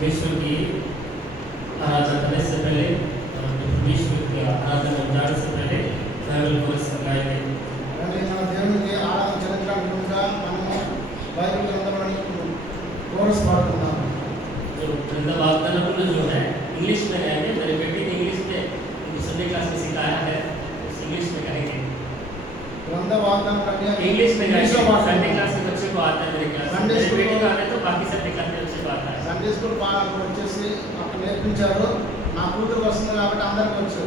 परमेश्वर की आराधना करने से पहले और परमेश्वर की आराधना में जाने से पहले बाइबल कोर्स लगाएंगे। అలాగే మన దేవునికి ఆరాధన చెల్లించడానికి ముందుగా మనము బైబిల్ గ్రంథంలోని కోరస్ పాడుకుందాం। जो वृंदा वाग्दान जो है इंग्लिश में गाएंगे। मेरे बेटी ने इंग्लिश में संडे क्लास में सिखाया है, इंग्लिश में गाएंगे। वृंदा वाग्दान कन्या इंग्लिश में गाएंगे। संडे संडे क्लास के बच्चे को आता है मेरे क्लास। संडे मेरे स्कूल बेटी को आता है तो बाकी संडे क्लास के बच्चे को आता है। సండే స్కూల్ వచ్చేసి అక్కడ నేర్పించారు। నా కూతురు వస్తుంది కాబట్టి అందరికీ వచ్చు।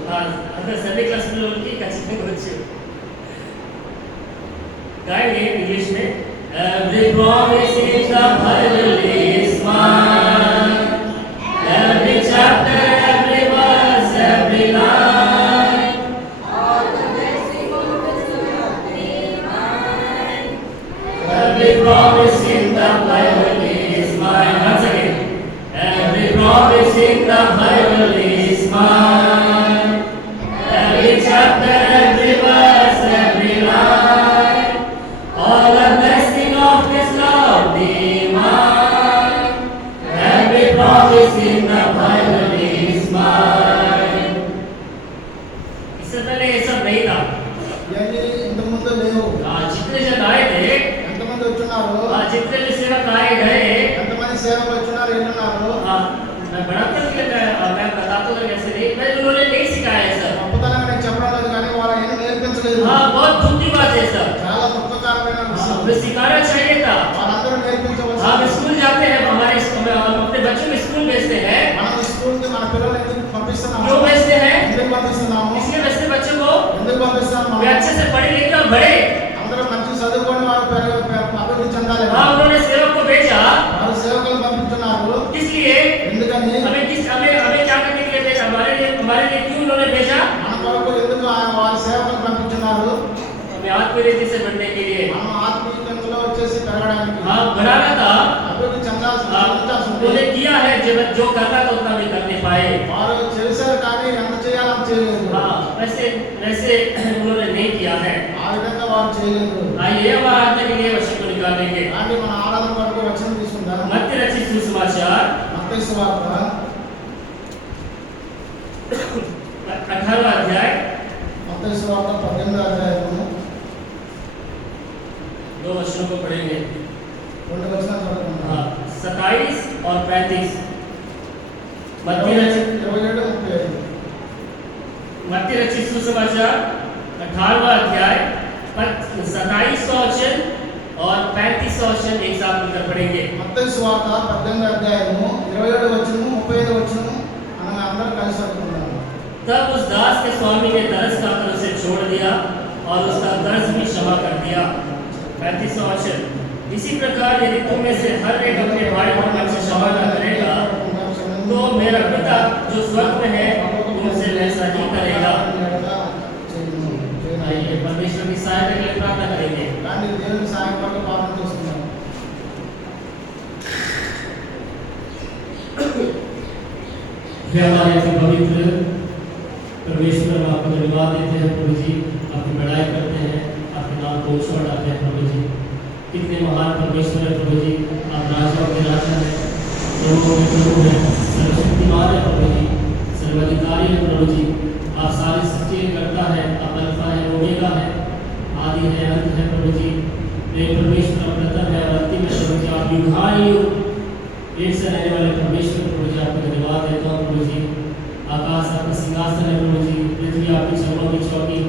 अगर संडे क्लास में लोग की कच्चे बच्चे गाएंगे इंग्लिश में। Every promise in the Bible is mine. Every chapter, every verse, every line. All the blessing of His love be mine. Every promise in the Bible is mine. Once again. Every promise in the Bible is mine. Every chapter, every verse, every line. All the blessing of His love be mine. Every promise in the Bible is mine. इससे पहले ये सब नहीं था। ఇవన్నీ ఇంతకుముందు లేవు। जितने जन आए थे, ఎంతమంది వచ్చున్నారు? जितने भी सेवक आए गए, ఎంతమంది సేవకులు వచ్చున్నారు? ఎన్నున్నారు? मैं बढ़ाता मैं बताता हूँ कैसे नहीं, मैं उन्होंने नहीं सिखाया है सर। గొప్పతనంగా నేను చెప్పడం లేదు కానీ వాళ్ళ ఏం నేర్పించలేదు। बहुत झूठी बात है सर। చాలా దుఃఖకరమైన విషయం। हमें सिखाना चाहिए था। వాళ్ళందరూ నేర్పించవచ్చు। हम स्कूल जाते हैं, हमारे अपने बच्चों को स्कूल भेजते हैं। మనం స్కూల్కి మన పిల్లల్ని ఎందుకు పంపిస్తున్నాము? क्यों भेजते हैं? ఎందుకు పంపిస్తున్నాము? इसलिए वैसे बच्चों को ఎందుకు పంపిస్తున్నాము? वे अच्छे से पढ़े लिखे और बढ़े। అందరూ మంచి చదువుకొని వారు అభివృద్ధి చెందాలి। उन्होंने सेवक को भेजा, వారు సేవకులు పంపించున్నారు। इसलिए ఎందుకని? हमें क्या करने के लिए भेजा? हमारे लिए क्यों उन्होंने भेजा? మన కొరకు ఎందుకు వారు సేవకులు పంపించున్నారు? हमें आत्मीय रीति से बढ़ने के लिए। మనం ఆత్మీయంలో వచ్చేసి పెరగడానికి। बढ़ाना था। అభివృద్ధి చెందాల్సింది। उन्होंने किया है, जो करना था उतना भी कर नहीं पाए। వారు చేశారు కానీ ఎంత చేయాలని చేయలేదు। वैसे उन्होंने नहीं किया है। ఆ విధంగా వారు చేయలేదు। आइए अब आराधना के लिए वचन को निकालेंगे। కానీ మన ఆరాధన కొరకు వచనం తీసుకుందాం। मत्ती रचित सुसमाचार మత్తయి సువార్త 18वां अध्याय మత్తయి సువార్త 18వ అధ్యాయము दो वचनों को पढ़ेंगे। రెండు వచనాలు చదువుకుందాం। 27 और 35। मत्ती रचित 27-35। मत्ती रचित सुसमाचार 18वां अध्याय 27वां वचन और 35वां वचन एक साथ मिलकर पढ़ेंगे। మత్తయి సువార్త 18వ అధ్యాయము 27వ వచనము 35వ వచనము మనం అందరం కలిసి చదువుకుందాం। तब उस दास के स्वामी ने तरस खाकर उसे छोड़ दिया और उसका कर्ज भी क्षमा कर दिया। 35वां वचन। इसी प्रकार यदि तुम में से हर एक अपने भाई को मन से क्षमा न करेगा तो मेरा पिता जो स्वर्ग में है तुमसे वैसा ही करेगा। आइए परमेश्वर की सहायता के लिए प्रार्थना करेंगे। కానీ దేవుని సహాయం కొరకు ప్రార్థన చేస్తున్నాం। हे हमारे अति पवित्र परमेश्वर, हम आपको धन्यवाद देते हैं प्रभु जी, आपकी बड़ाई करते हैं, आपके नाम को ऊंचा बढ़ाते हैं प्रभु जी। कितने महान परमेश्वर है प्रभु जी, आप राजाओं के राजा हैं, प्रभुओं के प्रभु हैं, सर्वशक्तिमान है प्रभु जी, सर्वाधिकारी है प्रभु जी। आप सारी सृष्टि करता है, आप अल्फा है, ओमेगा है, आदि है, अंत है प्रभु जी। ये परमेश्वर प्रथम है और अंतिम है प्रभु जी। आप युगायुग एक से रहने वाले परमेश्वर प्रभु जी, आपको धन्यवाद देता हूँ प्रभु जी। आकाश आपका सिंहासन है प्रभु जी, पृथ्वी आपकी चरणों की चौकी।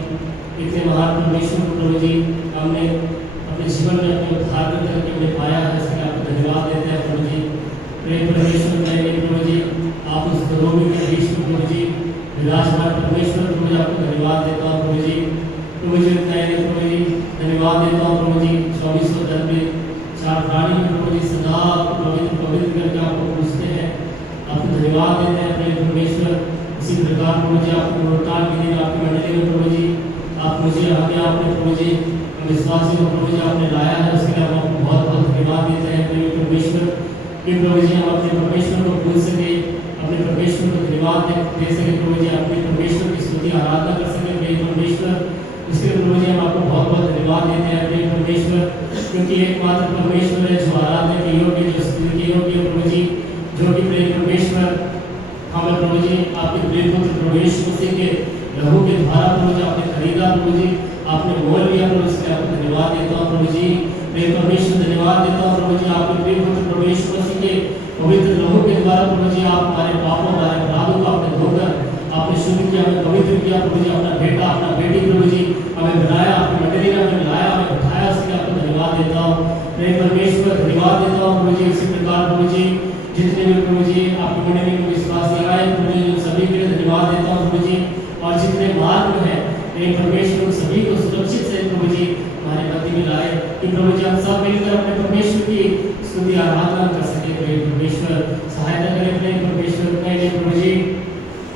इतने महान परमेश्वर को प्रभु जी हमने अपने जीवन में अपने उद्धार करके हमने पाया है, इसलिए आपको धन्यवाद देते हैं प्रभु जी। प्रेम परमेश्वर कहेंगे प्रभु जी, आप उस रोगी के बीच में प्रभु जी विराजमान परमेश्वर प्रभु जी, आपको धन्यवाद देता हूँ प्रभु जी। प्रभु जी कहेंगे प्रभु जी, धन्यवाद देता हूँ प्रभु जी। 24 दल में 4 प्राणी प्रभु जी सदा पवित्र पवित्र करके आपको पूछते हैं, आपको धन्यवाद देते हैं प्रेम परमेश्वर। इसी प्रकार प्रभु जी आपको पुनरुत्थान के दिन आपकी मंडली में प्रभु जी आप मुझे हमें आपने प्रभु जी विश्वासी को प्रभु जी आपने लाया है, उसके लिए हम आपको बहुत बहुत धन्यवाद देते हैं प्रेम परमेश्वर। कि प्रभु जी हम अपने परमेश्वर को भूल सके, अपने परमेश्वर को धन्यवाद दे सके प्रभु जी, अपने परमेश्वर की स्तुति आराधना कर सके प्रेम परमेश्वर। इसके लिए प्रभु जी हम आपको बहुत बहुत धन्यवाद देते हैं प्रेम परमेश्वर, क्योंकि एकमात्र परमेश्वर है जो आराधना के योग्य, जो स्तुति के योग्य प्रभु जी, जो जो कि प्रिय परमेश्वर हमें प्रभु जी आपके प्रिय पुत्र प्रभु यीशु मसीह के लहू के द्वारा प्रभु जी आपने खरीदा प्रभु जी, आपने मोल लिया प्रभु, इसलिए आपको धन्यवाद देता हूँ प्रभु जी। प्रिय परमेश्वर धन्यवाद देता हूँ प्रभु जी, आपके प्रिय पुत्र प्रभु यीशु मसीह के पवित्र लहू के द्वारा प्रभु जी आप हमारे पापों हमारे अपराधों को आपने धोकर आपने शुद्ध किया, हमें पवित्र किया प्रभु जी। अपना बेटा अपना बेटी प्रभु जी हमें बनाया, आपकी मंडली में हमें लाया, हमें उठाया, इसलिए आपको धन्यवाद देता हूँ। प्रिय परमेश्वर धन्यवाद देता हूँ प्रभु जी। इसी प्रकार प्रभु जी जितने भी प्रभु जी आपकी मंडली में विश्वासी आए प्रभु जी, उन सभी के लिए धन्यवाद देता हूँ प्रभु जी। और जितने मार्ग में है प्रिय परमेश्वर उन सभी को सुरक्षित से प्रभु जी हमारे मध्य में लाए कि प्रभु जी हम सब मिलकर अपने परमेश्वर की स्तुति आराधना कर सके। प्रिय परमेश्वर सहायता करें प्रिय परमेश्वर, प्रभु जी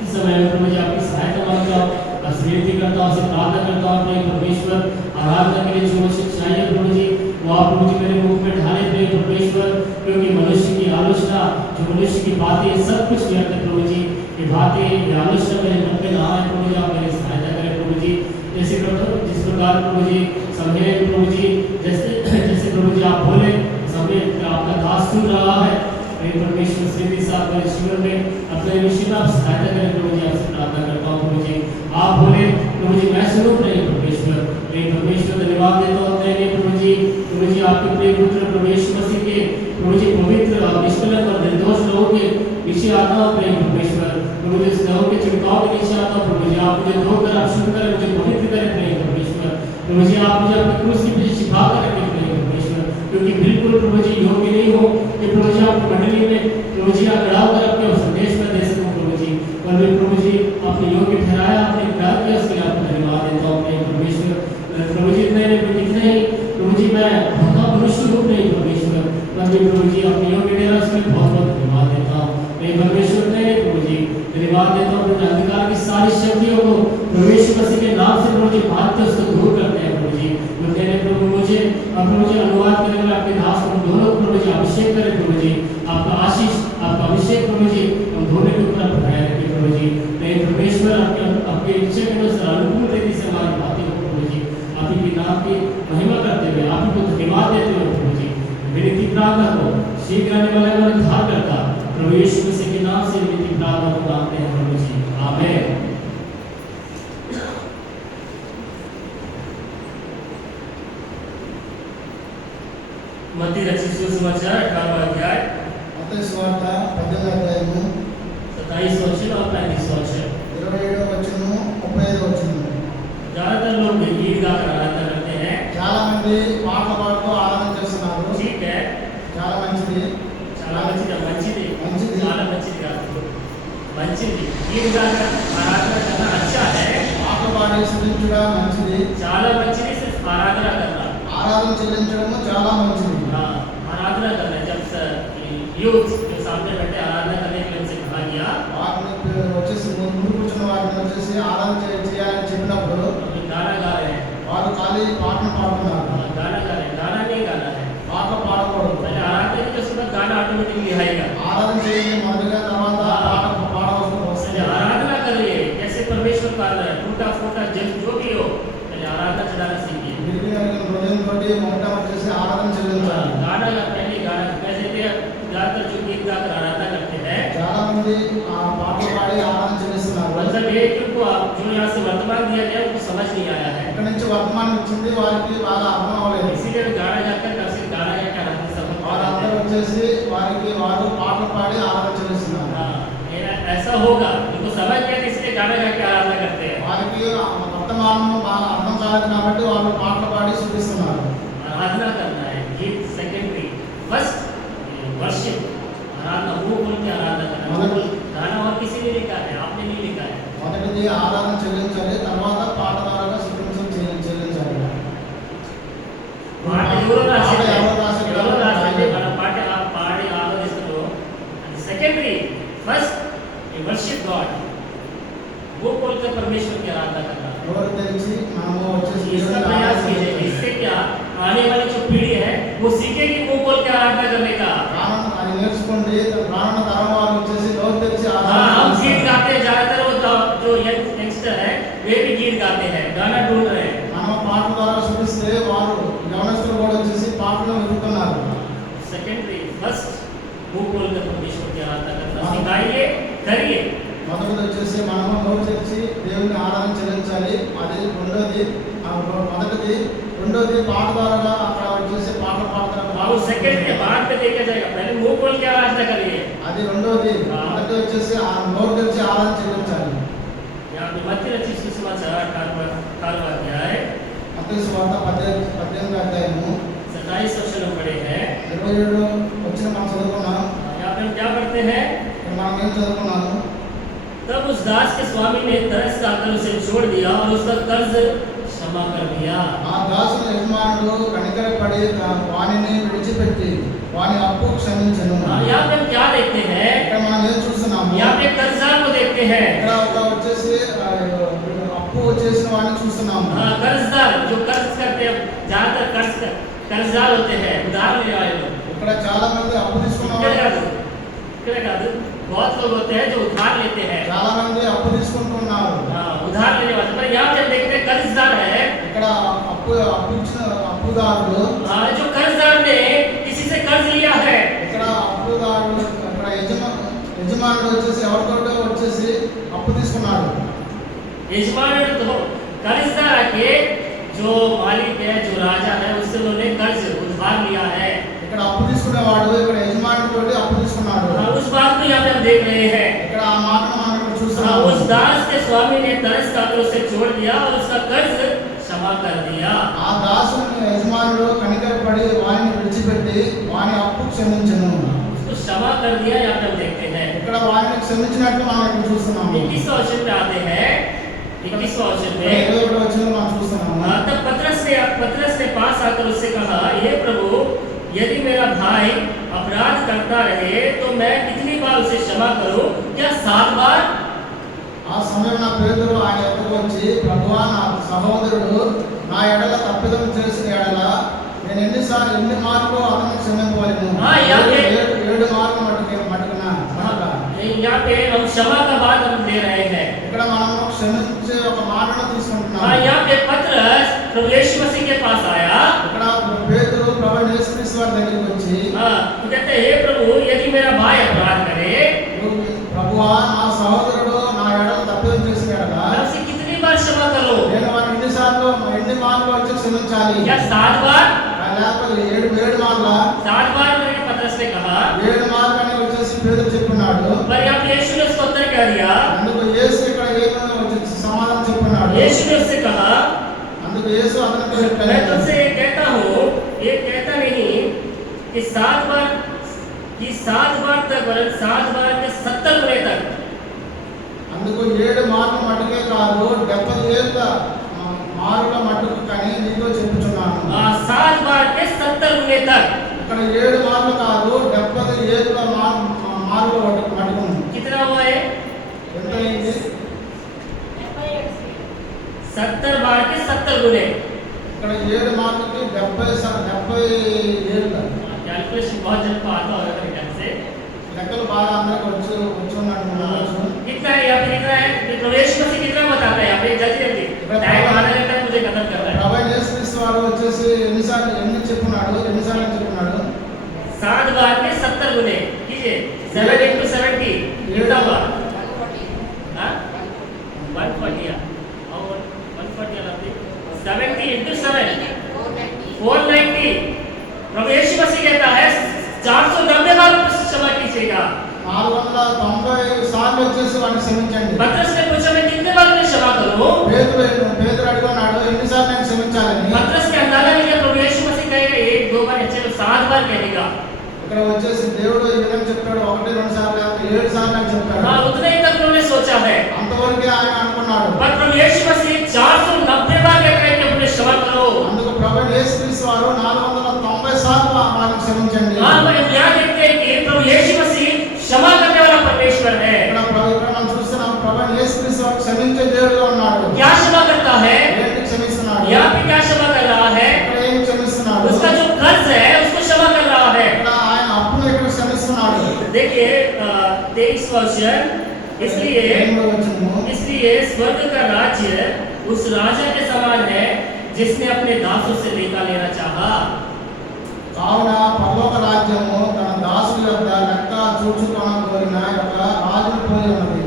इस समय में प्रभु जी आपकी सहायता मांगता हूँ, बस विनती करता हूँ, आपसे प्रार्थना करता हूँ प्रिय परमेश्वर। आराधना के लिए जो शिक्षाएं है प्रभु जी वो आप प्रभु जी मेरे मुख में ढाले प्रिय परमेश्वर, क्योंकि मनुष्य की आलोचना जो मनुष्य की बातें सब कुछ व्यर्थ है प्रभु जी। ये बातें ये आलोचना मेरे मन में ना आए प्रभु जी, आप मेरी सहायता करें प्रभु जी। जैसे जिस प्रकार प्रभु जी समय प्रभु जी जैसे जैसे प्रभु जी आप बोले समय आपका दास सुन रहा है प्रिय परमेश्वर। श्री साहब मेरे जीवन में अपने विषय में आप सहायता करें प्रभु जी, आपसे प्रार्थना करता हूँ प्रभु जी। आप बोले प्रभु जी मैं सुनूं प्रिय परमेश्वर। प्रिय परमेश्वर धन्यवाद देता हूँ प्रभु जी आपके प्रिय पुत्र प्रभु यीशु मसीह के प्रभु जी पवित्र और निष्कलंक और निर्दोष लोगों के नीचे आता हूँ प्रिय परमेश्वर। प्रभु जी इस लोगों के छिड़काव के नीचे आता हूँ प्रभु जी, आप मुझे धोकर आप शुद्ध करें, मुझे पवित्र करें प्रिय परमेश्वर। प्रभु जी आप मुझे अपने क्रूस के पीछे छिपा कर रखें प्रिय परमेश्वर, क्योंकि बिल्कुल प्रभु जी योग्य नहीं हो कि प्रभु जी आपकी मंडली में प्रभु जी आप गड़ाव कर अपने संदेश में दे सकूँ प्रभु जी। पर भी प्रभु जी आपने योग्य ठहराया, आपने ग्रह किया, उसके लिए आपको धन्यवाद देता हूँ प्रिय परमेश्वर। प्रभु जी इतने ही प्रभु जी मैं भोला मनुष्य हूँ प्रिय परमेश्वर, पर भी प्रभु जी अपने योग्य ठहरा, उसके लिए बहुत बहुत धन्यवाद देता हूँ प्रिय परमेश्वर। प्रभु जी धन्यवाद देता हूँ अंधकार की सारी शक्तियों को प्रवेश मसीह के नाम से प्रभु जी भागते उसको दूर करते हैं प्रभु जी। प्रभु मुझे प्रभु जी अनुवाद करने वाले आपके दास को दोनों प्रभु जी अभिषेक करें प्रभु जी, आपका आशीष आपका अभिषेक प्रभु जी हम दोनों के ऊपर बढ़ाए रखें प्रभु जी। परमेश्वर आपके इच्छा के अनुसार अनुकूल रीति से हमारी बातें हो प्रभु जी, आप ही के नाम की महिमा करते हुए आप ही को धन्यवाद देते हुए प्रभु जी विनती प्रार्थना को शीघ्र आने वाले हमारे धार करता प्रभु यीशु मसीह के नाम से विनती प्रार्थना को मांगते हैं प्रभु जी, आमीन। मत्ती रचित सुसमाचार 18वां अध्याय మత్తయి సువార్త 18వ అధ్యాయము 27 वचन और 35 वचन 27వ వచనము 35వ వచనము। ज्यादातर लोग गीत गाकर आराधना करते हैं, చాలా మంది పాటలు పాడుతూ ఆరాధన చేస్తున్నారు। ठीक है, చాలా మంచిది చాలా మంచిది మంచిది చాలా మంచిది కాదు మంచిది गीत गाकर आराधना करना अच्छा है, పాటలు పాడి స్తుతించడం మంచిది, చాలా మంచిది सिर्फ आराधना करना, ఆరాధన చెల్లించడం చాలా మంచిది। हाँ आराधना करना। जब यूथ जो सामने बैठे आराधना करने के लिए उनसे कहा गया, వారిని వచ్చేసి ముందు కూర్చున్న వారిని వచ్చేసి ఆరాధన చేయాలని చెప్పినప్పుడు अभी गाना गा रहे हैं, వారు ఖాళీ పాటలు పాడుతున్నారు। गाना गा रहे हैं, गाना नहीं गाना है, పాటలు పాడకూడదు। पहले आराधना के उसके बाद गाना ऑटोमेटिकली आएगा। ఆరాధన చేయండి మొదలుగా, తర్వాత పాడవలసిన पहले आराधना करिए, कैसे परमेश्वर कर रहे हैं, टूटा फूटा जल जो भी हो पहले आराधना चलाना सीखिए। హృదయం తోటి మొదట వచ్చేసి ఆరాధన చెల్లించాలి। गाना का पहले गाना कैसे ज्यादातर जो गीत गाकर आराधना करते हैं, చాలా మంది ఆ పాటలు పాడి ఆరాధన చెల్లిస్తున్నారు। मतलब ये कि उनको जो यहाँ से वर्तमान दिया गया उनको समझ नहीं आया है, ఇక్కడ నుంచి వర్తమానం వచ్చింది వారికి బాగా అర్థం అవ్వలేదు। इसीलिए गाना गाकर कैसे गाना या क्या आराधना सब వారందరూ వచ్చేసి వారు పాటలు పాడి ఆరాధన చెల్లిస్తున్నారు। ऐसा होगा, उनको समझ गया इसलिए गाना गा के आराधना करते हैं। వారికి వర్తమానం బాగా అర్థం కాలేదు కాబట్టి వాళ్ళు పాటలు పాడి చూపిస్తున్నారు। आराधना करना है, गीत सेकेंडरी, फर्स्ट वर्शिप, आराधना वो बोल के आराधना करना। गाना और किसी ने लिखा है, आपने नहीं लिखा है। మొదటిది ఆరాధన చెల్లించాలి, తర్వాత పాట ద్వారా స్తుతించడం చెల్లించాలి। పాట ఎవరు రాసింది మన పాడి ఆలోచిస్తారు। सेकेंडरी फर्स्ट वर्शिप गॉड, वो बोलकर परमेश्वर की आराधना करना। ఎవరు తెలిసి మనము వచ్చేసి इसका प्रयास कीजिए, इससे क्या आने वाली जो पीढ़ी है वो सीखेगी वो बोल के आराधना करने का। అది నేర్చుకోండి, రానున్న తరం వారు వచ్చేసి నోరు తెరిచి हाँ, ఆరాధన हम गीत చేస్తారు। गाते हैं, ज्यादातर वो जो यंगस्टर है वे भी गीत गाते हैं, गाना ढूंढ रहे हैं। మనం పాటల ద్వారా చూపిస్తే వారు యవనస్తులు కూడా వచ్చేసి పాటలు వెతుకుతున్నారు। सेकेंडरी फर्स्ट वो बोलकर परमेश्वर की आराधना करिए। మొదటిది వచ్చేసి మనము నోరు తెరిచి దేవుని ఆరాధన చెల్లించాలి. అది రెండోది. మొదటిది. రెండోది పాట ద్వారా అక్కడ వచ్చేసి పాటలు పాడతారు. वो सेकंड के बाद में देखा जाएगा, पहले मुंह खोल के आराधना करिए। అది రెండోది. మొదటి వచ్చేసి ఆ నోరు తెరిచి ఆరాధన చెల్లించాలి. यहाँ पे मत्ती रचित सुसमाचार 18वां अध्याय మత్తయి సువార్త 18వ అధ్యాయము 27 वचन हम पढ़े हैं। 27 వచ్చిన మనం చదువుకున్నాం. यहाँ पे हम क्या पढ़ते हैं? మనం ఏం చదువుకున్నాము? तब उस दास के स्वामी ने तरस खाकर उसे छोड़ दिया और उसका कर्ज क्षमा कर दिया। ఆ దాసుని యజమానుడు కనికరపడి వానిని విడిచిపెట్టి వాని అప్పు క్షమించెను. यहाँ पे हम क्या देखते हैं? ఇక్కడ మనం ఏం చూస్తున్నాము? यहाँ पे कर्जदार को देखते हैं। ఇక్కడ ఒక వచ్చేసి అప్పు చేసిన వాడిని చూస్తున్నాము. कर्जदार जो कर्ज करते हैं, ज्यादातर कर्जदार होते हैं, उधार लेने वाले लोग। ఇక్కడ చాలా మంది అప్పు తీసుకున్న వాళ్ళు, बहुत लोग होते हैं जो उधार लेते हैं। చాలా మంది అప్పు తీసుకుంటున్నారు. उधार लेने वाले, पर यहाँ पे देखते हैं कर्जदार है। ఇక్కడ అప్పు ఇచ్చిన అప్పుదారుడు, जो कर्जदार ने किसी से कर्ज लिया है। ఇక్కడ అప్పుదారుడు, ఇక్కడ యజమానుడు వచ్చేసి ఎవరితోటో వచ్చేసి అప్పు తీసుకున్నాడు. यजमान तो कर्जदार के जो मालिक है, जो राजा है, उससे उन्होंने कर्ज उधार लिया है। ఇక్కడ అప్పు తీసుకునేవాడు ఇక్కడ యజమానుడు తోటి అప్పు తీసుకున్నాడు. उस बात को यहाँ पे हम देख रहे हैं। ఇక్కడ ఆ మాటను మనం ఇక్కడ చూస్తున్నాము. उस दास के स्वामी ने तरस खाकर उसे छोड़ दिया और उसका कर्ज क्षमा कर दिया। ఆ దాసుని యజమానుడు కనికరపడి వానిని విడిచిపెట్టి వాని అప్పు క్షమించెను. उसको क्षमा कर दिया, यहाँ पे हम देखते हैं। ఇక్కడ వారిని క్షమించినట్లు మనం ఇక్కడ చూస్తున్నాము. 21वां वचन पे आते हैं। 21वां वचन में 21వ వచనం మనం చూస్తున్నాము. तब पतरस ने पास आकर उससे कहा, हे प्रभु, यदि मेरा भाई अपराध करता रहे तो मैं कितनी बार उसे क्षमा करूं? क्या 7 बार? ఆ సమయం నా పేతురు ఆయన ఎదురు వచ్చి, ప్రభువా, నా సహోదరుడు నా ఎడల తప్పిదం చేసిన ఎడల నేను ఎన్ని మార్లు అతన్ని క్షమింపవలెను? 7 మార్లు మటుకునా? यहाँ पे हम क्षमा का बात हम ले रहे हैं। ఇక్కడ మనం క్షమించే ఒక మాటను తీసుకుంటున్నాం. यहाँ पे पतरस प्रभु यीशु मसीह के पास आया। ఇక్కడ పేతురు ప్రభు యేసుక్రీస్తు వారి దగ్గరికి వచ్చి, तो कहते हैं, हे प्रभु, यदि मेरा भाई अपराध करे, ప్రభువా, నా సహోదరుడు నా ఎడల తప్పిదం చేసిన ఎడల मैं उसे कितनी बार क्षमा करूं? నేను వారిని ఎన్ని మార్లు వచ్చి క్షమించాలి? क्या 7 बार? లేకపోతే 7 మార్లా? 7 बार करके पतरस ने कहा। 7 మార్లు అని వచ్చేసి పేతురు చెప్పున్నాడు. पर यहाँ पे यीशु ने उसको उत्तर क्या दिया? అందుకు యేసు ఇక్కడ ఏమో వచ్చేసి సమాధానం చెప్పున్నాడు. यीशु ने उससे कहा, అందుకు యేసు అతనికి मैं तुझसे ये कहता हूँ, ये कहता नहीं कि 7 बार तक, वरन 7 बार के 70 गुने तक। అందుకు 7 మార్లు మటుకే కాదు, 70 ఏళ్ళ మారుల మటుకు కానీ నీతో చెప్పుచున్నాను. 7 बार के 70 गुने तक। ఇక్కడ 7 మార్లు కాదు, 70 ఏళ్ళ మారుల మటుకు. कितना हुआ है? ఎంత అయింది? 70 बार के 70 गुने। ఇక్కడ 7 మార్లకి 70 ఏళ్ళ. कैलकुलेशन बहुत जन को आता होगा मेरे ख्याल से। లెక్కలు బాగా అందరికి వచ్చున్నట్టు ఉండవచ్చు. कितना है यहाँ पे? कितना है? प्रवेश मसीह कितना बताता है यहाँ पे? जल्दी टाइम आधा घंटा मुझे खत्म करना है। ప్రభు యేసుక్రీస్తు వారు వచ్చేసి ఎన్ని చెప్పున్నాడు? 7 बार के 70 गुने कीजिए। 7 into 70 कितना हुआ? 140 और 140 लाते 70 into 7 490। प्रभु यीशु मसीह कहता है 490 बार क्षमा कीजिएगा। 490 సార్లు వచ్చేసి వాడిని క్షమించండి. पतरस ने पूछा, मैं कितने बार मैं क्षमा करूं? పేతురు అడిగాడు, ఎన్నిసార్లు నేను క్షమించాలని. पतरस के अंदाजा नहीं है। प्रभु यीशु मसीह कहेगा 1 2 बार, अच्छे 7 बार कहेगा। ఇక్కడ వచ్చేసి దేవుడు ఈ విధంగా చెప్తాడు, 1 2 సార్లు 7 సార్లు అని చెప్తాడు. हाँ, उतने ही तक उन्होंने सोचा है। అంతవరకే ఆయన అనుకున్నాడు. पर प्रभु यीशु मसीह 490 बार कहता है कि अपने क्षमा करो। అందుకు ప్రభు యేసుక్రీస్తు వారు 490 సార్లు వారిని క్షమించండి. हाँ, मैं यहाँ देखते हैं कि प्रभु यीशु मसीह क्षमा करने वाला परमेश्वर है। ఇక్కడ మనం చూస్తున్నాం, ప్రభు యేసుక్రీస్తు వారు క్షమించే దేవుడుగా ఉన్నాడు. क्या क्षमा करता है? ఏంటి క్షమిస్తున్నాడు? यहाँ पे क्या क्षमा कर रहा है? ఇక్కడ ఏం క్షమిస్తున్నాడు? उसका जो कर्ज है उसको क्षमा कर रहा है। ఇక్కడ ఆయన అప్పును ఇక్కడ క్షమిస్తున్నాడు. देखिए 23वां वचन, इसलिए स्वर्ग का राज्य उस राजा के समान है जिसने अपने दासों से लेखा लेना चाहा। కావున పరలోక రాజ్యము తన దాసుల యొక్క లెక్క చూచుకొనగోరిన యొక్క రాజును పోయి ఉన్నది.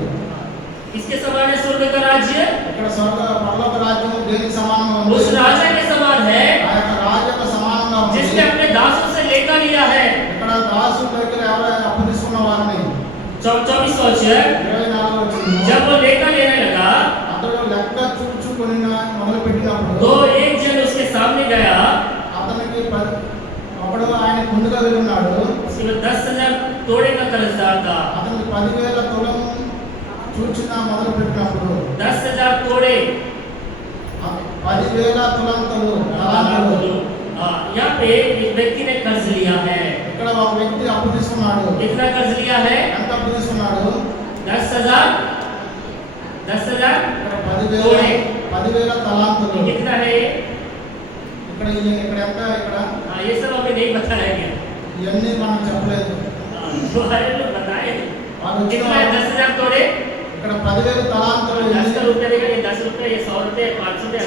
इसके समान है स्वर्ग का राज्य, ఇక్కడ స్వర్గ పరలోక రాజ్యం దేనికి సమానంగా ఉంది? उस राजा के समान है ఆ యొక్క రాజు యొక్క సమానంగా ఉంది. जिसने अपने दासों से लेखा लिया है। ఇక్కడ దాసు దగ్గర ఎవరైనా అప్పు తీసుకున్న వారిని 24 वचन, 24 వచ్చింది. जब वो लेखा लेने लगा అతడు లెక్క చూచుకొని మొదలు పెట్టినప్పుడు तो एक जन उसके सामने गया, అతనికి ఒకడు ఆయన ముందుగా వెళ్ళున్నాడు. उसके बाद 10,000 तोड़े का कर्जदार था। అతనికి 10,000 తులం చూచిన మొదలు పెట్టినప్పుడు 10,000 तोड़े 10,000 తులంతలు తలాంతులు. यहाँ पे एक व्यक्ति ने कर्ज लिया है। ఇక్కడ ఒక వ్యక్తి అప్పు తీసుకున్నాడు. कितना कर्ज लिया है? ఎంత అప్పు తీసుకున్నాడు? 10,000 ఇక్కడ 10,000 तोड़े। 10,000 తలాంతులు. ये कितना है ये? ఇక్కడ ఎంత ఇక్కడ ये सब हमें नहीं बताया गया। ఇవన్నీ మనం చెప్పలేదు. जो हर लोग बताए వాళ్ళు कितना है? 10,000 तोड़े। ఇక్కడ 10,000 తలాంతులు 10 का रुपया देगा, ये 10 रुपया, ये 100 रुपया, 500 रुपया,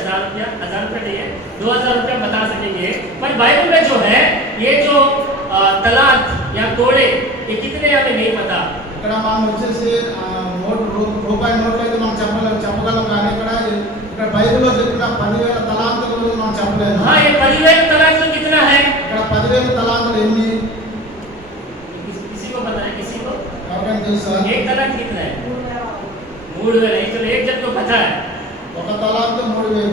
1000 रुपया नहीं है, 2000 रुपया बता सकेंगे। पर बाइबल में जो है ये जो तलाक या तोड़े ये कितने हमें नहीं पता। ఇక్కడ మనం వచ్చేసి రూపాయి నోట్లు అయితే మనం చెప్పగలం కానీ ఇక్కడ బైబిల్లో చెప్పిన 10,000 తలాంతులు మనం చెప్పలేదు. हाँ, ये 10,000 तलाक तो कितना है? ఇక్కడ 10,000 తలాంతులు ఎన్ని किसी को पता है? किसी को? ఎవరికైనా తెలుసా? एक तलाक कितना है? 3,000। चलो एक जन को पता है। ఒక తలాంతు 3,000.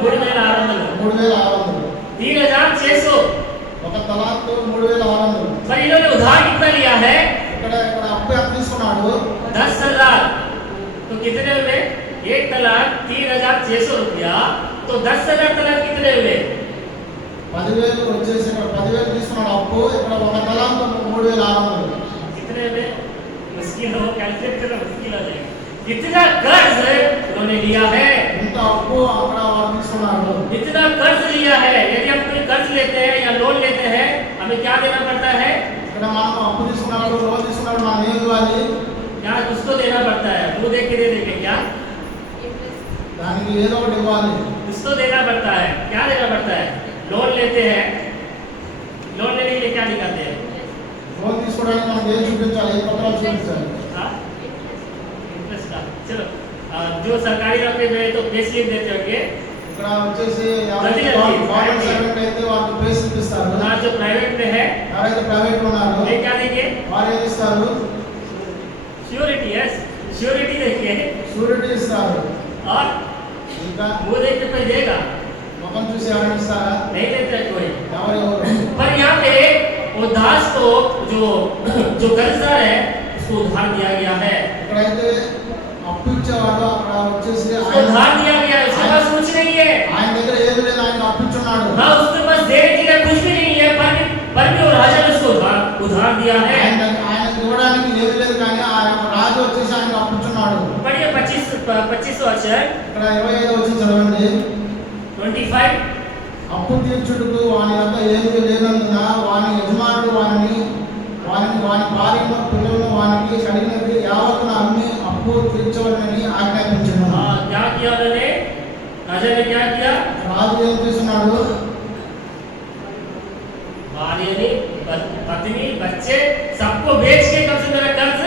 3,600। 3,600. 3,600। ఒక తలాంతు 3,600. पर इन्होंने उधार कितना लिया है? ఇక్కడ అప్పు ఎంత తీసుకున్నాడు? 10,000। तो कितने हुए? एक तलाक 3,600 रुपया, तो 10,000 तलाक कितने हुए? 10,000 వచ్చేసి ఇక్కడ 10,000 తీసుకున్నాడు అప్పు. ఇక్కడ ఒక తలాంతు 3,600. कितने में? मुश्किल हो, कैलकुलेट करना मुश्किल हो जाएगा। कितना कर्ज उन्होंने लिया है? ఇంత అప్పు అక్కడ వారు తీసుకున్నారు. इतना कर्ज लिया है। यदि हम कोई कर्ज लेते हैं या लोन लेते हैं, हमें क्या देना पड़ता है? ఇక్కడ మనం అప్పు తీసుకున్నప్పుడు లోన్ తీసుకున్నప్పుడు మనం ఏం ఇవ్వాలి? क्या उसको देना पड़ता है? मुंह देख के दे देंगे क्या? దానికి ఏదో ఒకటి ఇవ్వాలి. उसको देना पड़ता है। क्या देना पड़ता है? लोन लेते हैं, लोन लेने के लिए क्या दिखाते हैं? లోన్ తీసుకోవడానికి మనం ఏం చూపించాలి? ఏ పత్రాలు చూపించాలి? हाँ? इंटरेस्ट का। चलो, जो सरकारी नौकरी में है तो पे स्लिप देते होंगे। ఇక్కడ వచ్చేసి ఎవరైతే గవర్నమెంట్ సర్వెంట్ అయితే వాళ్ళకి పే స్లిప్ ఇస్తారు. हाँ, जो प्राइवेट में है ఎవరైతే ప్రైవేట్ ఉన్నారో ये क्या देंगे? వారు ఏం ఇస్తారు? श्योरिटी। यस, श्योरिटी देंगे। షూరిటీ ఇస్తారు. और ఇంకా मुंह देख के कोई देगा? ముఖం చూసి ఎవరైనా ఇస్తారా? नहीं देते हैं कोई। ఎవరు? पर यहाँ पे वो दास को जो कर्जदार है उसको उधार दिया गया है। ఇక్కడైతే అప్పు ఇచ్చేవాడు అక్కడ వచ్చేసి उसको उधार दिया गया है, उसके पास कुछ नहीं है। ఆయన దగ్గర ఏది లేదు, ఆయన అప్పు ఇచ్చున్నాడు. हाँ, उसके पास देने के लिए कुछ भी नहीं है, पर भी वो राजा ने उसको उधार दिया है। ఆయనకు ఇవ్వడానికి ఏది లేదు కానీ ఆ రాజు వచ్చేసి ఆయనకు అప్పు ఇచ్చున్నాడు. पढ़िए 25 वचन ఇక్కడ 25 వచ్చి చదవండి. 25। అప్పు తీర్చుటకు వాని వద్ద ఏమీ లేనందున వాని యజమానుడు వాని భార్యను పిల్లలను వానికి కలిగినది యావత్తును అమ్మి అప్పు తీర్చవలనని ఆజ్ఞాపించాను. हाँ, क्या किया उन्होंने? राजा ने क्या किया? రాజు ఏం చేస్తున్నాడు? भार्य, पत्नी, बच्चे सबको बेच के कब से मेरा कर्ज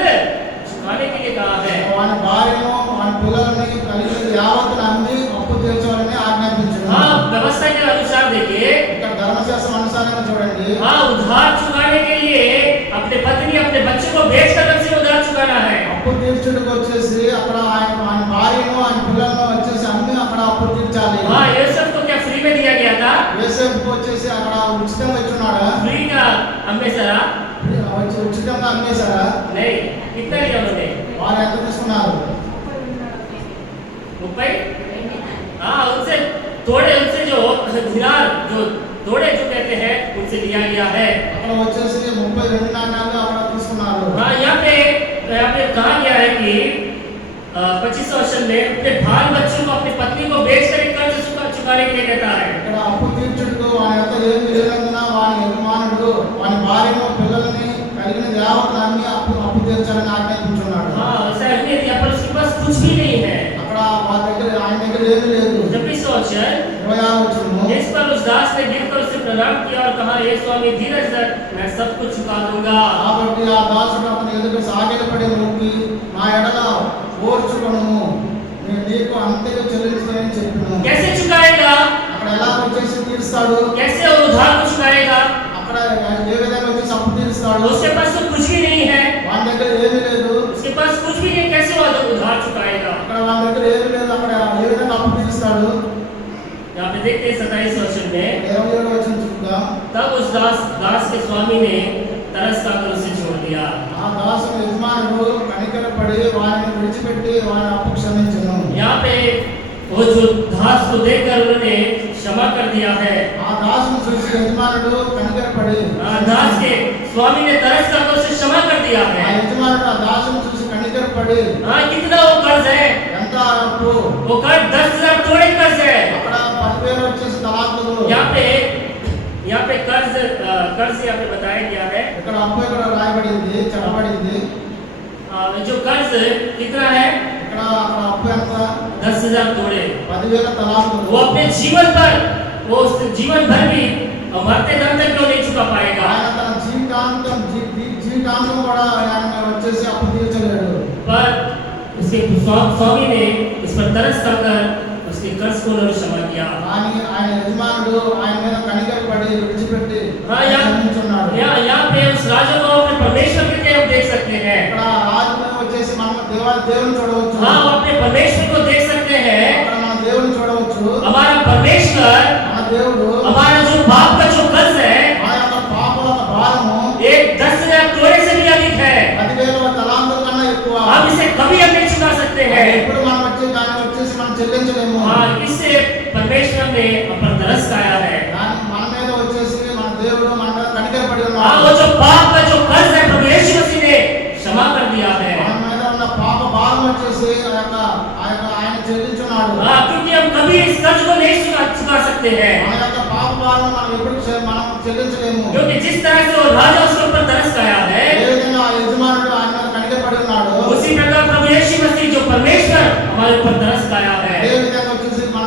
चुकाने के लिए कहा है। వాని భార్యను వాని పిల్లలని కలిగినది యావత్తును అమ్మి అప్పు తీర్చవలని ఆజ్ఞాపించాను. हाँ, व्यवस्था के अनुसार देखिए। ఇక్కడ ధర్మశాస్త్రం అనుసారంగా చూడండి. हाँ, उधार चुकाने के लिए अपने पत्नी अपने बच्चे को बेच कर कब से उधार चुकाना है? అప్పు తీర్చుటకు వచ్చేసి అక్కడ ఆయన భార్యను ఆయన పిల్లలను వచ్చేసి అన్ని అక్కడ అప్పు తీర్చాలి. हाँ, ये सब तो क्या फ्री में दिया गया था? యోసేపుకు వచ్చేసి అక్కడ ఉచితంగా ఇచ్చున్నాడా? फ्री का अम्बेसरा ఉచితంగా అమ్మేశారా? नहीं। कितना लिया उन्होंने? వారు ఎంత తీసుకున్నారు? 30। हाँ, उनसे थोड़े, उनसे जो दिनार जो थोड़े जो कहते हैं उनसे लिया गया है। అక్కడ వచ్చేసి 32 నాణ్యాలు అక్కడ తీసుకున్నారు. हाँ, यहाँ पे कहा गया है कि 25 वर्षन में अपने बाल बच्चों को अपनी पत्नी को बेच कर कर्ज चुकाने के लिए कहता है। ఇక్కడ అప్పు తీర్చుటకు వాని యొక్క ఏమీ లేనందున వాని యజమానుడు వాని భార్యను పిల్లలని కలిగినది యావత్తును అమ్మి అప్పు తీర్చాలని ఆజ్ఞాపించున్నాడు. हाँ, ऐसा नहीं है, यहाँ पर उसके पास कुछ भी नहीं है। అక్కడ వారి దగ్గర ఆయన దగ్గర ఏమీ లేదు. 26 वर्षन 26 వచనము. इस पर उस दास ने गिरकर उससे प्रणाम किया और कहा, हे स्वामी धीरज धर, मैं सब कुछ चुका दूंगा। కాబట్టి ఆ దాసుడు అతని ఎదుట సాగిలపడి మొక్కి నా ఎడల ఓర్చుకొనుము, నేను నీకు అంతగా చెల్లించుతానని చెప్పాను. कैसे चुकाएगा? అక్కడ ఎలా వచ్చేసి తీరుస్తాడు, कैसे वो उधार को चुकाएगा? అక్కడ ఏ విధంగా వచ్చేసి అప్పు తీరుస్తాడు. उसके पास तो कुछ भी नहीं है, వాడి దగ్గర ఏమీ లేదు, उसके पास कुछ भी नहीं, कैसे वो उधार चुकाएगा? అక్కడ వాడి దగ్గర ఏమీ లేదు, అక్కడ ఏ విధంగా అప్పు తీరుస్తాడు. यहाँ पे देखते हैं 27 वचन में, 27వ వచనం చూద్దాం. तब उस दास के स्वामी ने तरस खाकर उसे छोड़ दिया। ఆ దాసుని యజమానుడు కనికరపడి వారిని విడిచిపెట్టి వారి అప్పు క్షమించెను. यहाँ पे वो जो दास को देखकर उन्होंने क्षमा कर दिया है। ఆ దాసుని చూసి యజమానుడు కనికరపడి दास के स्वामी ने तरस खाकर उसे क्षमा कर दिया ఆ है। యజమానుడు ఆ దాసుని చూసి కనికరపడి हाँ, कितना वो कर्ज है? ఎంత అప్పు, वो कर्ज 10,000 तोड़े कर्ज है। అక్కడ 10,000 వచ్చేసి తలాకులు. यहाँ पे कर्ज यहाँ पे बताया गया है। ఇక్కడ అప్పు ఇక్కడ రాయబడింది, చెప్పబడింది. जो कर्ज कितना है? ఇక్కడ అక్కడ అప్పు ఎంత, 10,000 तोड़े। 10,000 తలాకులు. वो अपने जीवन पर, वो जीवन भर भी मरते दम तक क्यों नहीं चुका पाएगा? ఆయన తన జీవితాంతం కూడా ఆయన వచ్చేసి అప్పు తీర్చలేడు. पर उसके स्वामी ने इस पर तरस खाकर उसके कर्ज को उन्होंने क्षमा किया। కానీ ఆయన యజమానుడు ఆయన మీద కనికరపడి విడిచిపెట్టి हाँ, క్షమించున్నాడు. यहाँ पे उस राजा को अपने परमेश्वर के हम देख सकते हैं। ఇక్కడ రాజుని వచ్చేసి మనం దేవుని చూడవచ్చు. हाँ, अपने परमेश्वर को देख सकते हैं। అక్కడ మన దేవుని చూడవచ్చు. हमारा परमेश्वर, మన దేవుడు हमारा जो पाप का जो कर्ज है, మన యొక్క పాపల భారము एक 10,000 तोड़े से भी अधिक है। 10,000 తలాంతుల కన్నా ఎక్కువ. हम इसे कभी हम नहीं चुका सकते हैं। ఎప్పుడు మనం దాన్ని వచ్చేసి మనం చెల్లించలేము. हाँ, इससे परमेश्वर ने अपन तरस खाया है। దాని మన మీద వచ్చేసి మన దేవుడు మన మీద కనికరపడి हाँ, ఉన్నాడు. वो जो पाप का जो कर्ज है, प्रभु यीशु मसीह ने क्षमा कर दिया है। మన మీద ఉన్న పాప భారం వచ్చేసి ఆయన చెల్లించున్నాడు. हाँ, क्योंकि हम कभी इस कर्ज को नहीं चुका सकते हैं, మన యొక్క పాప భారం మనం ఎప్పుడు మనం చెల్లించలేము. क्योंकि जिस तरह से वो राजा उसके ऊपर तरस खाया है, ఏ విధంగా ఆ యజమానుడు ఆయన మీద కనికరపడి ఉన్నాడు, उसी प्रकार प्रभु यीशु मसीह जो परमेश्वर हमारे ऊपर तरस खाया है। అదే విధంగా వచ్చేసి మన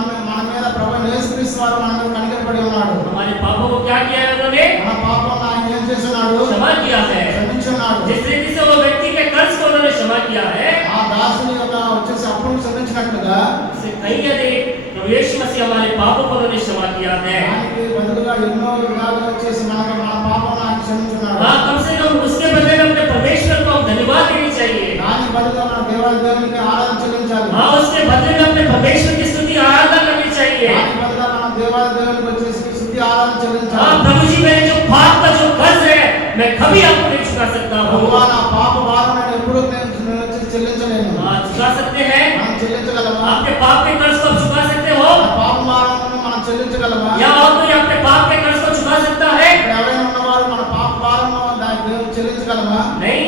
మీద ప్రభువైన యేసుక్రీస్తు వారు మన మీద కనికరపడి ఉన్నాడు. हमारे पापों को क्या किया है उन्होंने? మన పాపం ఆయన ఏం చేస్తున్నాడు, क्षमा किया है। క్షమించున్నాడు. जिस रीति से वो व्यक्ति के कर्ज को उन्होंने क्षमा किया है, ఆ దాసుని యొక్క వచ్చేసి అప్పును క్షమించినట్లుగా उससे कहीं अधिक प्रभु यीशु मसीह हमारे पापों को उन्होंने क्षमा किया है। దానికి బదులుగా ఎన్నో విధాలుగా వచ్చేసి మన పాపం ఆయన క్షమించున్నాడు. हाँ, कम से कम उसके बदले में अपने परमेश्वर को हम धन्यवाद देनी चाहिए। దానికి బదులుగా మన దేవునికి ఆరాధన చెల్లించాలి. हाँ, उसके बदले में अपने परमेश्वर की स्तुति आराधना करनी चाहिए। దానికి బదులుగా మనం దేవునికి వచ్చేసి స్తుతి ఆరాధన हाँ, చెల్లించాలి. प्रभु जी, मेरे जो पाप का जो कर्ज है, मैं कभी आपको नहीं चुका सकता हूँ। ప్రభువా నా పాప భారం నేను ఎప్పుడూ నేను వచ్చేసి చెల్లించలేను. हाँ, चुका सकते हैं? మనం చెల్లించగలమా? आपके पाप के कर्ज को आप चुका सकते हो? మన పాప భారాలను మనం చెల్లించగలమా? या और कोई अपने पाप के कर्ज को चुका सकता है? ఇక్కడ ఎవరైనా ఉన్నవారు మన పాప భారము దానికి దేవునికి చెల్లించగలమా? नहीं,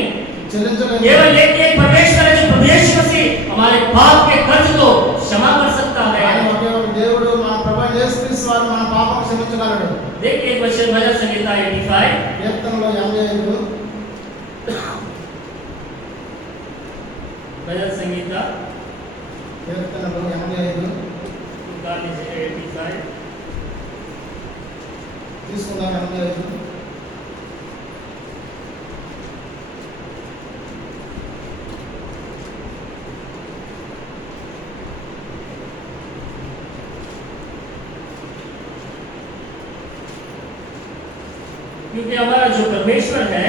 చెల్లించలేము. केवल एक परमेश्वर है जो प्रभु यीशु मसीह हमारे पाप के कर्ज को क्षमा कर सकता ఆయన है। ఒకే ఒక దేవుడు మన ప్రభువైన యేసుక్రీస్తు వారు మన పాపం క్షమించగలడు. देखिए एक वचन भजन संहिता 85, కీర్తనలో 85 भजन संहिता కీర్తనలో 85 निकाल लीजिए 85। తీసుకుందాం. 85 क्योंकि हमारा जो परमेश्वर है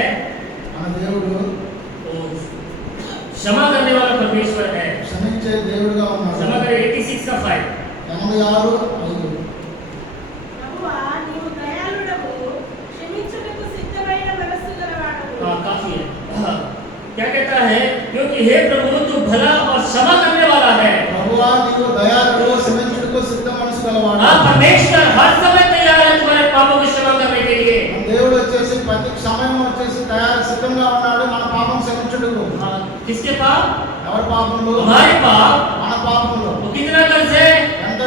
మన దేవుడు वो क्षमा करने वाला परमेश्वर है। క్షమించే దేవుడుగా ఉన్నాడు. क्षमा करें 86 का 5। 86:5 ప్రభువా, నీవు దయాళుడవు, క్షమించుటకు సిద్ధమైన మనస్సు గలవాడవు. हाँ, काफी है। हाँ, क्या कहता है? क्योंकि हे प्रभु तू भला और क्षमा करने वाला है। ప్రభువా నీవు దయాళుడు, క్షమించుటకు సిద్ధ మనసు గలవాడు. हाँ, परमेश्वर हर समय तैयार है तुम्हारे पापों को क्षमा करने के लिए। మన దేవుడు వచ్చేసి ప్రతి సమయం వచ్చేసి సిద్ధంగా ఉన్నాడు మన పాపం క్షమించుటకు. हाँ, किसके पाप? ఎవరి పాపంలో? हमारे पाप। మన పాపంలో. वो कितना कर्ज है ఎంత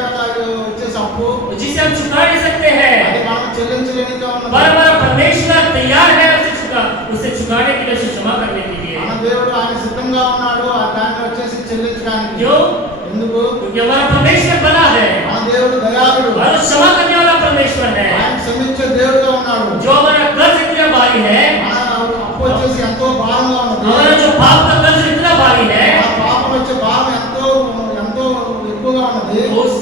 వచ్చేసి అప్పు जिसे हम चुका नहीं सकते हैं, అది మనం చెల్లించలేనిగా पर ఉన్నది. हमारा परमेश्वर तैयार है उसे चुकाने के लिए, उसे क्षमा करने के लिए। మన దేవుడు ఆయన సిద్ధంగా ఉన్నాడు దాన్ని వచ్చేసి చెల్లించడానికి. क्यों? ఎందుకు? क्योंकि हमारा परमेश्वर बड़ा है। మన దేవుడు దయాళుడు, और क्षमा करने वाला परमेश्वर है। ఆయన క్షమించే దేవుడుగా ఉన్నాడు. जो हमारा कर्ज इतना भारी है, మన అప్పు వచ్చేసి ఎంతో భారంగా ఉన్నది. हमारा जो पाप का कर्ज इतना भारी है, ఆ పాపం వచ్చే భారం ఎంతో ఎంతో ఎక్కువగా ఉన్నది. उस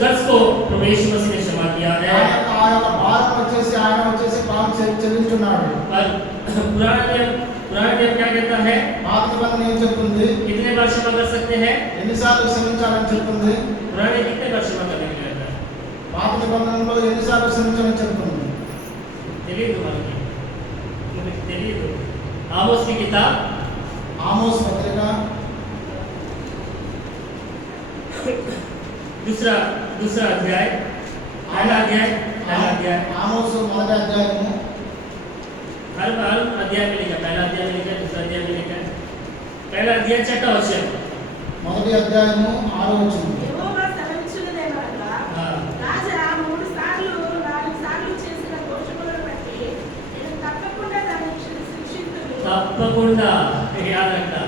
कर्ज को परमेश्वर मसीह ने क्षमा किया है। ఆ యొక్క భారం వచ్చేసి ఆయన వచ్చేసి పాపం చెల్లించున్నాడు. पर पुराना नियम क्या कहता है? పాత నిబంధన ఏం చెప్తుంది? कितने बार क्षमा कर सकते हैं? ఎన్నిసార్లు క్షమించాలని చెప్తుంది? पुराने कितने बार क्षमा करने के लिए कहता है? పాత నిబంధనలో ఎన్నిసార్లు క్షమించాలని చెప్తుంది? తెలియదు మనకి, తెలియదు. ఆమోస్ की किताब, ఆమోస్ పత్రిక दूसरा अध्याय, पहला अध्याय ఆమోసు మొదటి అధ్యాయము हर अध्याय में लिखा, पहला अध्याय में लिखा, दूसरा अध्याय में लिखा। पहला अध्याय 6वां वचन, మొదటి అధ్యాయము 6వ వచనం. యెహోవా సెలవిచ్చినదేమనగా, हाँ, రాజా 3 సార్లు 4 సార్లు చేసిన దోషములను బట్టి నేను తప్పకుండా దాన్ని శిక్షింతును. तपकुंडा याद रखना,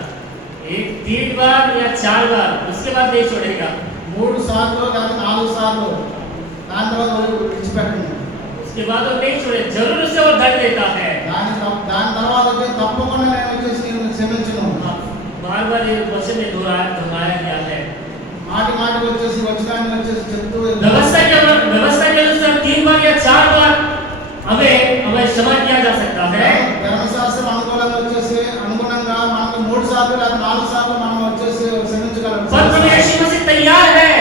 एक 3 बार या 4 बार, उसके बाद नहीं छोड़ेगा। 3 సార్లు లేదా 4 సార్లు దాని తర్వాత విడిచిపెట్టండి. उसके बाद वो नहीं छोड़े, जरूर उसे वो दंड देता है। దాని తర్వాత వచ్చి తప్పకుండా నేను వచ్చేసి నేను క్షమించను. बार बार ये वचन में दोहराया गया है। మాటి మాటికి వచ్చేసి వచనాన్ని వచ్చేసి చెప్తూ व्यवस्था के अनुसार 3 बार या 4 बार हमें क्षमा किया जा सकता है। ధర్మశాస్త్రం అనుగుణంగా మనకు 3 సార్లు లేదా 4 సార్లు మనం వచ్చేసి క్షమించగలం. पर प्रभु यीशु मसीह तैयार है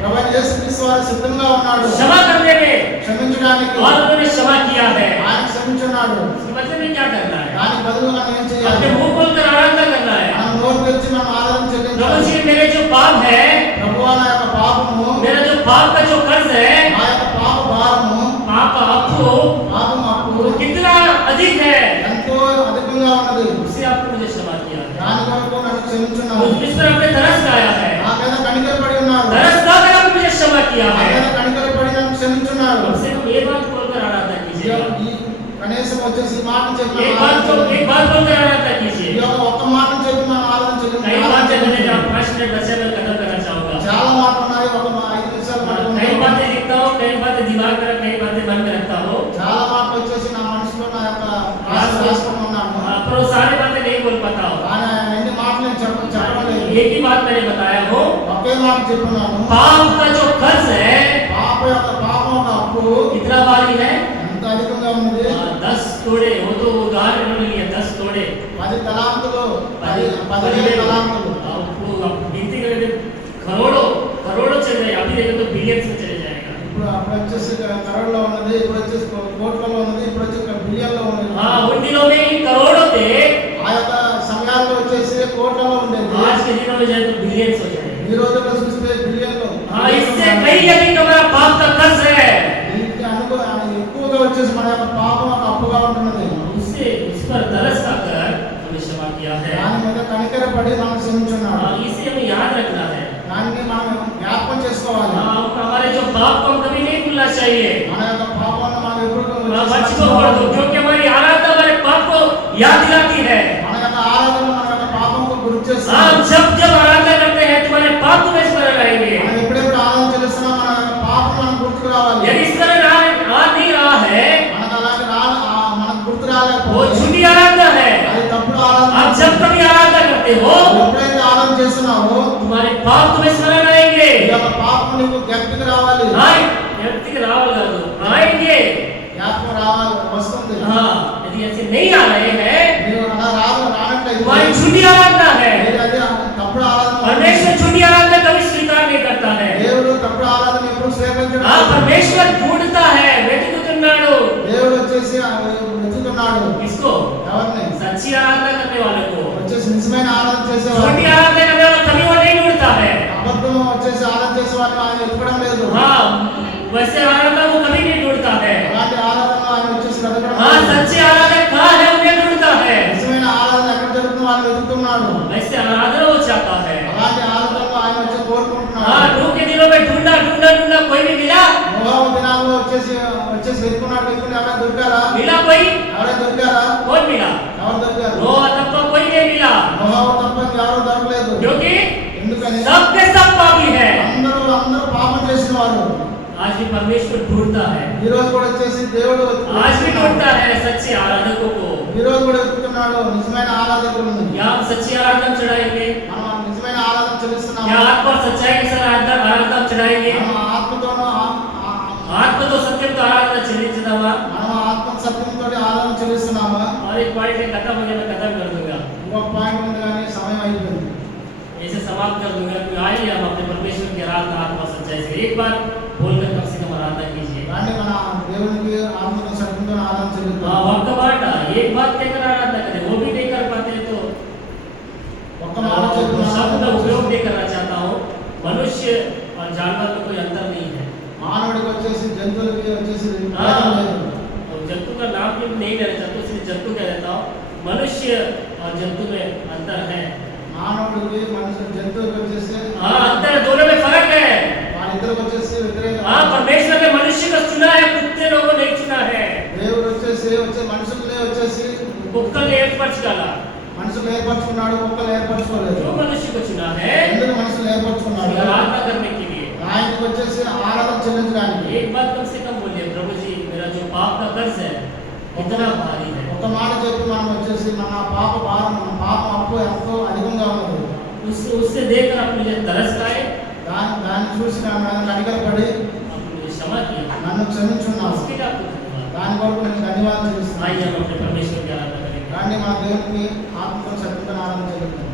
ప్రభు యేసుక్రీస్తు వారు సిద్ధంగా ఉన్నాడు क्षमा करने में, క్షమించడానికి. और उन्होंने क्षमा किया है। ఆయన క్షమించున్నాడు. इसके मतलब में क्या करना है? దానికి బదులుగా మనం ఏం చేయాలి? अपने मुंह खोलकर आराधना करना है। మనం నోరు తెరిచి మనం ఆరాధన प्रभु చెల్లించాలి. जी, मेरे जो पाप है, ప్రభువా నా యొక్క పాపము, मेरा जो पाप का जो कर्ज है, నా యొక్క పాప భారము, पाप अप्पू పాపం అప్పు वो कितना अधिक है, ఎంతో అధికంగా ఉన్నది. उसे आपने मुझे क्षमा किया है। దాని కొరకు నన్ను క్షమించున్నాడు. इस पर आपने तरस खाया है, నా మీద కనికరపడి ఉన్నాడు. तरस खाकर आपने मुझे क्षमा किया నా है। మీద కనికరపడి నన్ను క్షమించున్నాడు. कम से कम ये बात बोलकर आराधना कीजिए। ఈ కనీసం వచ్చేసి ఈ మాట చెప్పి एक మనం बात ఆరాధన बोलकर आराधना ఈ कीजिए। యొక్క ఒక్క మాట చెప్పి మనం ఆరాధన कई बातें मैंने చెల్లించాలి. 5 मिनट बचे में खत्म करना चाहूंगा। చాలా మాటలు ఉన్నాయి. ఒక 5 నిమిషాలు कई మాట్లాడుకుందాం. बातें लिखता हूँ, कई बातें दिमाग में, कई बातें मन में रखता हूँ, చాలా మాటలు వచ్చేసి నా మనసులో నా యొక్క రాసుకొని ఉన్నాను. पर वो सारी बातें नहीं बोल पाता हूँ। కానీ ఎన్ని మాటలు నేను చెప్పడం లేదు. एक ही बात मैंने बताया हूँ, ఒకే మాట చెప్పున్నాను. पाप का जो कर्ज है పాపం యొక్క అప్పు कितना भारी है? ఎంత అధికంగా ఉంది. 10 तोड़े, वो तो उदाहरण उन्होंने लिया, 10 तोड़े। 10 తలాంతులు, 10,000 తలాంతులు. गिनती करेंगे करोड़ों चले जाए, अभी देखें तो बिलियंस में चले जाएगा। ఇప్పుడు అప్పుడు వచ్చేసి కరోడ్లో ఉన్నది, ఇప్పుడు వచ్చేసి కోట్లలో ఉన్నది, ఇప్పుడు వచ్చేసి బిలియన్లో ఉన్నది. हाँ, उन दिनों में करोड़ों थे, ఆ యొక్క సమయాల్లో వచ్చేసి కోట్లలో ఉండేది. आज के दिनों में जाए तो बिलियंस हो जाएगा। ఈ రోజుల్లో చూస్తే బిలియన్లు. हाँ, इससे कई अधिक हमारा पाप का कर्ज है। దీనికి ఎక్కువగా వచ్చేసి మన యొక్క పాపం ఒక అప్పుగా ఉంటున్నది. उससे उस पर तरस खाकर हमें क्षमा किया है। దాని మీద కనికరపడి మనం క్షమించున్నాడు. हाँ, इसे हमें याद रखना है। దాన్ని మనం జ్ఞాపకం చేసుకోవాలి. हाँ, हमारे जो पाप को हम कभी नहीं भूलना चाहिए। మన యొక్క పాపాలను మనం ఎప్పుడు मर्చిపోకూడదు, क्योंकि हमारी आराधना हमारे पाप को याद दिलाती है। మన యొక్క ఆరాధన మన యొక్క పాపంకు గుర్తు చేస్తుంది. हम जब आराधना करते हैं तुम्हारे पाप तुम्हें स्मरण आएंगे। మనం ఎప్పుడెప్పుడు ఆరాధన చేస్తున్నా మన యొక్క పాపం మనకు గుర్తుకు రావాలి. यदि इस तरह आ नहीं रहा है, మనకు అలాంటి మనకు గుర్తు वो రాలేకపోతే झूठी आराधना है। అది తప్పుడు ఆరాధన. आप जब कभी आराधना करते हो, ఎప్పుడైతే ఆరాధన చేస్తున్నావో तुम्हारे पाप तुम्हें स्मरण आएंगे। ఈ యొక్క పాపం నీకు జ్ఞాపకం రావాలి. व्यक्ति के रावल कर दो, आएंगे। జ్ఞాపకం రావాలి, వస్తుంది. हाँ, यदि ऐसे नहीं आ रहे हैं, నీవు అలా రానట్లయితే तुम्हारी झूठी आराधना है। అది తప్పుడు ఆరాధన. परमेश्वर झूठी आराधना कभी स्वीकार नहीं करता है। దేవుడు తప్పుడు ఆరాధన ఎప్పుడు స్వీకరించడు. हाँ, परमेश्वर ढूंढता है, వెతుకుతున్నాడు। దేవుడు వచ్చేసి వెతుకుతున్నాడు. किसको? ఎవరిని? सच्ची आराधना करने वाले को। వచ్చేసి నిజమైన ఆరాధన చేసేవాడు. झूठी आराधना करने वाला कभी वो नहीं ढूंढता है। అబద్ధం వచ్చేసి ఆరాధన చేసేవాడిని ఆయన వెతకడం లేదు. हाँ, वैसे आराधना वो कभी नहीं ढूंढता है। అలాంటి ఆరాధన ఆయన వచ్చేసి వెతకడం हाँ, లేదు. सच्ची आराधना कहाँ है उन्हें ढूंढता है। నిజమైన ఆరాధన ఎక్కడ జరుగుతుందో ఆయన వెతుకుతున్నాడు. वैसे आराधना वो चाहता है। అలాంటి ఆరాధనలో ఆయన వచ్చి కోరుకుంటున్నాడు. हाँ, नूह के दिनों में ढूंढा कोई भी मिला? నోహు దినాల్లో వచ్చేసి వెతుకున్నాడు. ఎవరైనా దొరికారా? मिला कोई? ఎవరైనా దొరికారా? कौन मिला? ఎవరు దొరికారు? नोह तब तो कोई नहीं मिला, నోహు తప్ప ఎవరు దొరకలేదు. क्योंकि ఎందుకని? सब के सब पापी है। అందరూ పాపం भी परमेश्वर ढूंढता है, ఈ రోజు కూడా వచ్చేసి దేవుడు आज भी ढूंढता है सच्चे आराधकों को। ఈ రోజు కూడా వెతుకుతున్నాడు నిజమైన ఆరాధకులను। क्या हम सच्ची आराधना चढ़ाएंगे? మనం నిజమైన ఆరాధన చెల్లిస్తున్నాము। क्या आत्मा और सच्चाई के साथ आराधना चढ़ाएंगे? మనం ఆత్మతోనూ आत्मा तो सत्यम तो आराधना చెల్లించుదామా? మనం ఆత్మ సత్యంతో ఆరాధన చెల్లిస్తున్నామా? और एक पॉइंट है, खत्म हो गया, मैं खत्म कर दूंगा, ఇంకొక పాయింట్ ఉంది కానీ సమయం అయిపోయింది। ऐसे समाप्त कर दूंगा कि आइए हम अपने परमेश्वर की आराधना आत्मा सच्चाई से एक बार बोलकर कम से कम आराधना कीजिए। కానీ మన దేవునికి ఆత్మతో సత్యంతో ఆరాధన చెల్లిద్దాం। वक्त बांटा, एक बात कहकर आराधना करें, वो भी नहीं कर पाते तो ఒక్క మాట చెప్తున్నా शब्द का उपयोग नहीं करना चाहता हूँ। मनुष्य और जानवर में कोई अंतर नहीं है। మానవుడికి వచ్చేసి జంతువులకి వచ్చేసి हाँ, భేదం లేదు। और जंतु का नाम भी नहीं लेना चाहता, इसलिए जंतु कह देता हूँ। मनुष्य और जंतु में अंतर है। మానవుడికి మనుషులు జంతువులకి వచ్చేసి हाँ, अंतर है, दोनों में फर्क है। వాళ్ళిద్దరికి వచ్చేసి వ్యతిరేకం। हाँ, परमेश्वर ने मनुष्य को चुना है, कुत्ते लोगों को नहीं चुना है। దేవుడు వచ్చే మనుషుల్ని వచ్చేసి कुत्तों ने एक पर्च डाला, మనుషులు ఏర్పరచుకున్నాడు, కుక్కలు ఏర్పరచుకోలేదు। जो मनुष्य को चुना है ఎందుకు మనుషులు ఏర్పరచుకున్నాడు? आराधना करने के लिए। ఆయనకు వచ్చేసి ఆరాధన చెల్లించడానికి। एक बात कम से कम बोलिए, प्रभु जी मेरा जो पाप का कर्ज है कितना भारी है। ఒక మాట చెప్పి మనం వచ్చేసి మన పాప భారం, మన పాప అప్పు ఎంతో అధికంగా ఉన్నది। उससे देखकर आप मुझे तरस खाए, దాన్ని చూసి నన్ను కనికరపడి आप मुझे क्षमा किया, నన్ను క్షమించున్నావు। उसके लिए आपको धन्यवाद। దాని కొరకు నేను ధన్యవాదాలు చెల్లిస్తున్నాను। आइए हम अपने परमेश्वर की आराधना करेंगे। కానీ మన దేవునికి ఆత్మతో సత్యంతో ఆరాధన చెల్లిద్దాం।